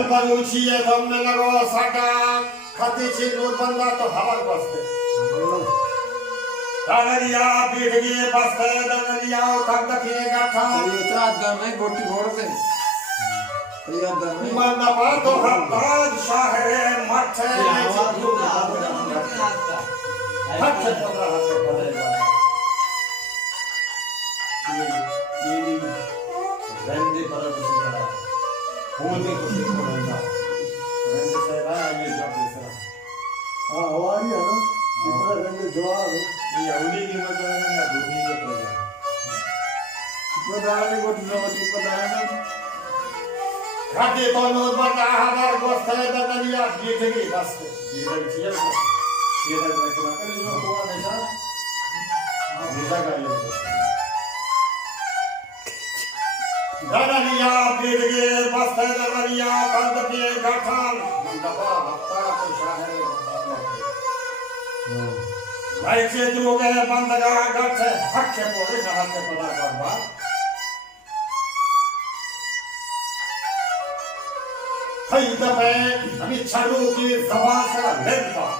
चल बलूची है तुमने लगो साटा खाती चीज नोट बंदा तो हवा बसते दानरिया बीट गए बसते दानरिया तक दखिए गाठा ये चार दम है गोटी घोड़ से ये दम है मन पर तो हताज शाहरे मठ है हट पड़ा ये रंदे पर दूसरा होने को सिखाऊंगा रंदे से रहा ये जॉब दूसरा हां हवारी है ना इतना रंदे जवाब है ये अवली की मत है ना दूसरी को तो जा पदाने को जवाब पदाने घाटे तो नोट बता हमार गोस्त है दनलिया बीट गई बस ये चीज ये तक रखना कर लो हुआ नहीं था निजा का ये दानरिया बीट गए बस है दानरिया कंद पे गाठान मंडपा हफ्ता तो शाहर भाई से जो गए बंदगा गठ हक के बोले ना हक के पड़ा कर बात हई दफे अभी छड़ू की जबान से लेता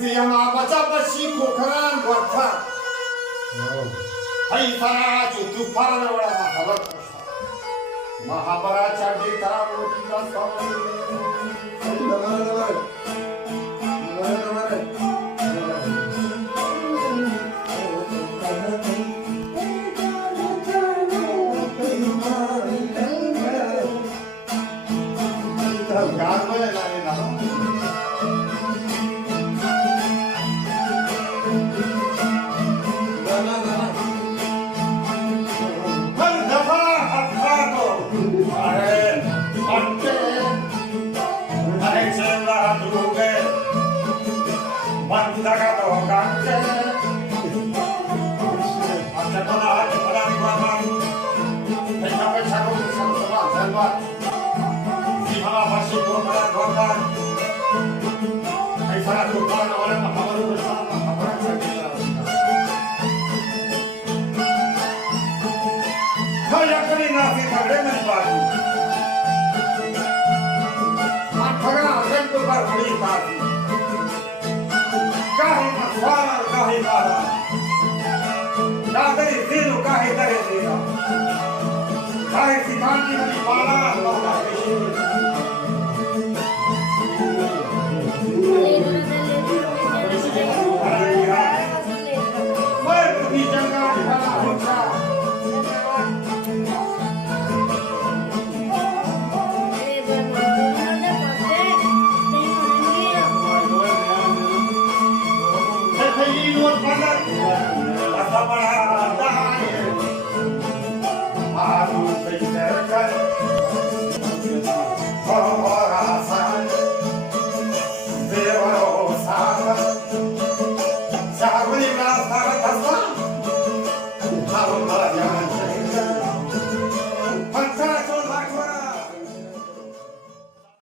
जियामा बचा बच्ची कोखरान वर्था हई सारा जो तूफान वाला महाभारत महाभारत चढ़ी था वो की का सामने लगा बड़ा